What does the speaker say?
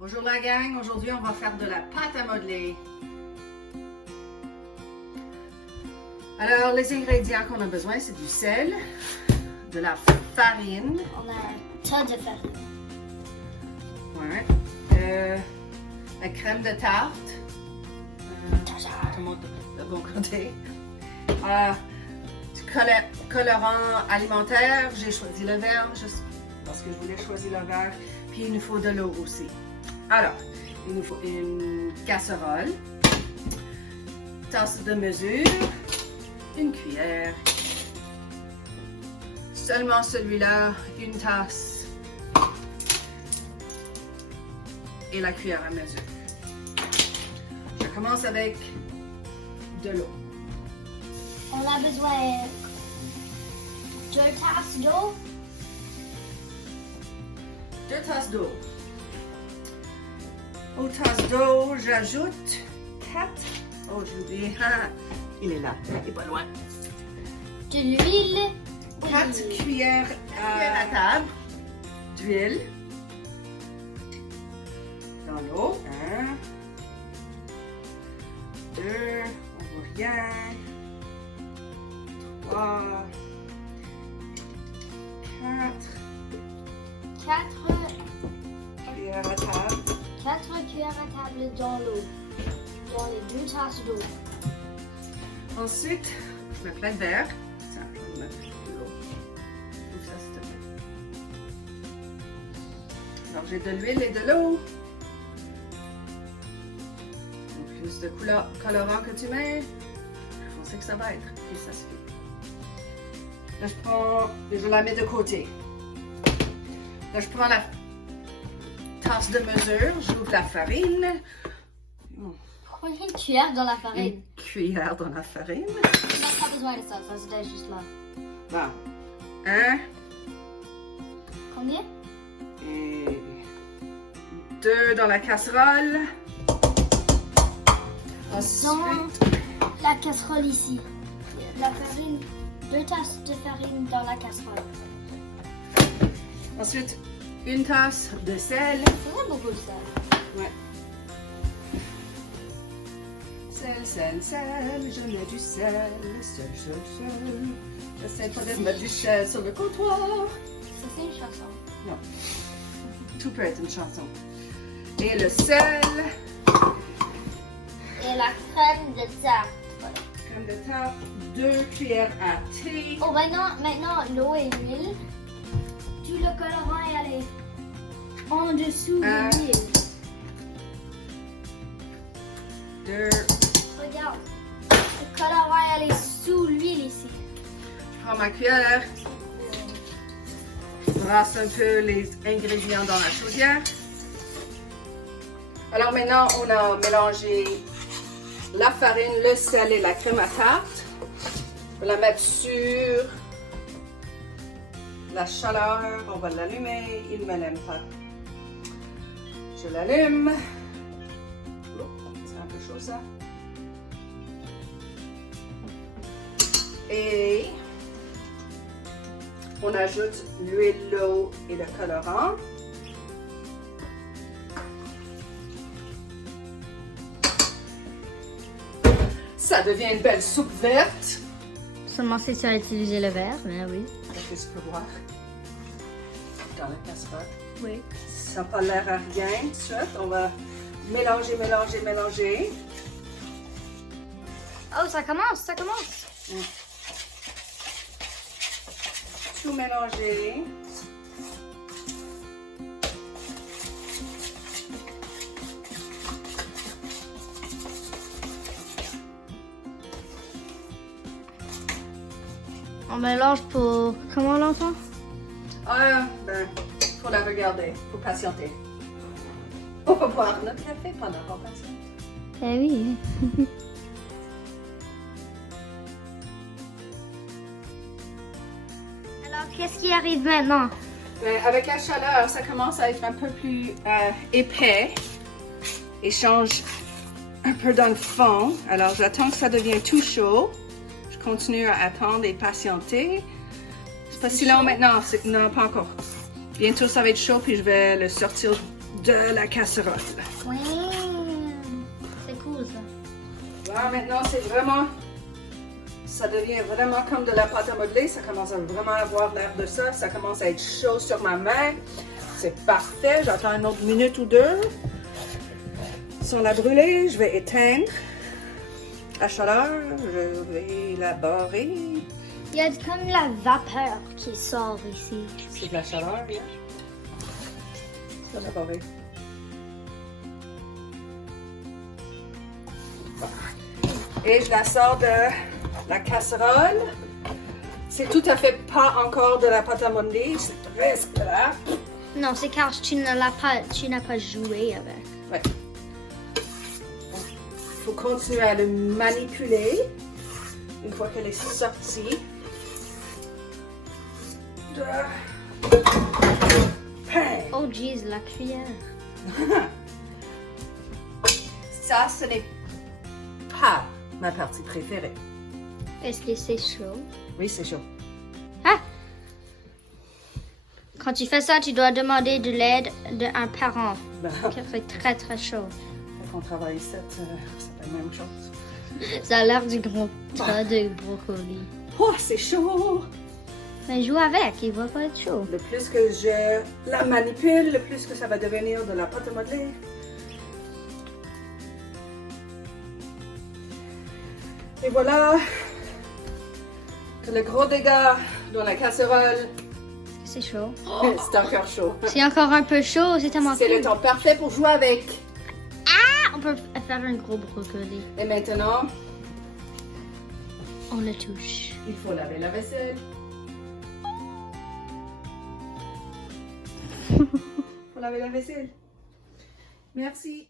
Bonjour la gang, aujourd'hui on va faire de la pâte à modeler. Alors les ingrédients qu'on a besoin c'est du sel, de la farine. On a un tas de farine. Ouais. La crème de tarte. Tout le monde de bon côté. Du colorant alimentaire, j'ai choisi le vert juste parce que je voulais choisir le vert. Puis il nous faut de l'eau aussi. Alors, il nous faut une casserole, tasse de mesure, une cuillère, seulement celui-là, une tasse et la cuillère à mesure. Je commence avec de l'eau. On a besoin de 2 tasses d'eau. 2 tasses d'eau. Aux tasses d'eau, j'ajoute 4. Oh, j'ai oublié. Il est là, il n'est pas loin. De l'huile. 4 cuillères à table d'huile. Dans l'eau. 1, 2, on voit rien. 3, 4 cuillères à table. 4 cuillères à table dans l'eau. Dans les 2 tasses d'eau. Ensuite, je mets plein de verre. Tiens, je vais mettre de l'eau. Ouvre ça, s'il te plaît. Alors, j'ai de l'huile et de l'eau. Plus de colorant que tu mets, on sait que ça va être. Puis ça se fait. Là, je la mets de côté. Là, je prends la tasse de mesure, j'ouvre la farine. Pourquoi il y a une cuillère dans la farine? Une cuillère dans la farine. On n'a pas besoin de ça, ça c'était juste là. Bon. 1 Combien? et 2 dans la casserole. Ensuite, Dans la casserole ici. La farine, 2 tasses de farine dans la casserole. ensuite, une tasse de sel. C'est beaucoup de sel. Ouais. Sel, je mets du sel. J'essaie pas de mettre du sel sur le comptoir. Ça c'est une chanson. Non. Tout peut être une chanson. Et le sel. Et la crème de tarte. Crème de tarte. 2 cuillères à thé. Oh, maintenant l'eau et l'huile. Tout le colorant est allé en dessous de l'huile. 2. Regarde, le colorant est allé sous l'huile ici. Je prends ma cuillère. Je brasse un peu les ingrédients dans la chaudière. Alors maintenant, on a mélangé la farine, le sel et la crème à tarte. On va la mettre sur la chaleur. On va l'allumer. Il ne m'allume pas. Je l'allume. Oh, c'est un peu chaud ça. Et on ajoute l'huile, l'eau et le colorant. Ça devient une belle soupe verte. Seulement si tu as utilisé le verre, mais oui. Est-ce que tu peux voir dans la casserole? Oui. Ça n'a pas l'air à rien. Tout de suite, on va mélanger. Oh, ça commence. Tout mélanger. On mélange pour... Comment l'entend? Faut la regarder, faut patienter. On va boire notre café pendant qu'on patiente. Eh oui. Alors, qu'est-ce qui arrive maintenant? Avec la chaleur, ça commence à être un peu plus épais et change un peu dans le fond. Alors, j'attends que ça devienne tout chaud. Je continue à attendre et patienter. C'est pas si long maintenant, non, pas encore. Bientôt, ça va être chaud, puis je vais le sortir de la casserole. Ouais. C'est cool ça. Voilà, maintenant, c'est vraiment... Ça devient vraiment comme de la pâte à modeler. Ça commence à vraiment avoir l'air de ça. Ça commence à être chaud sur ma main. C'est parfait. J'attends une autre minute ou deux. Sans la brûler, je vais éteindre la chaleur. Je vais la barrer. Il y a comme la vapeur qui sort ici. C'est de la chaleur, là. Ça va barrer. Et je la sors de la casserole. C'est tout à fait pas encore de la pâte à modeler. C'est presque là. Non, c'est car tu n'as pas joué avec. Ouais. Il faut continuer à le manipuler une fois qu'elle est sortie de pain. Oh jeez, la cuillère. Ça, ce n'est pas ma partie préférée. Est-ce que c'est chaud? Oui, c'est chaud. Ah! Quand tu fais ça, tu dois demander de l'aide d'un parent. Car c'est très très chaud. Quand on travaille ici, c'est pas la même chose. Ça a l'air du gros tas de brocoli. Oh, c'est chaud! Mais joue avec, il va pas être chaud. Le plus que je la manipule, le plus que ça va devenir de la pâte à modeler. Et voilà que le gros dégât dans la casserole, C'est chaud. c'est encore chaud. C'est encore un peu chaud, c'est tellement C'est le cool. temps parfait pour jouer avec. On peut faire un gros brocoli. Et maintenant, On le touche. il faut laver la vaisselle. Il faut laver la vaisselle. Merci.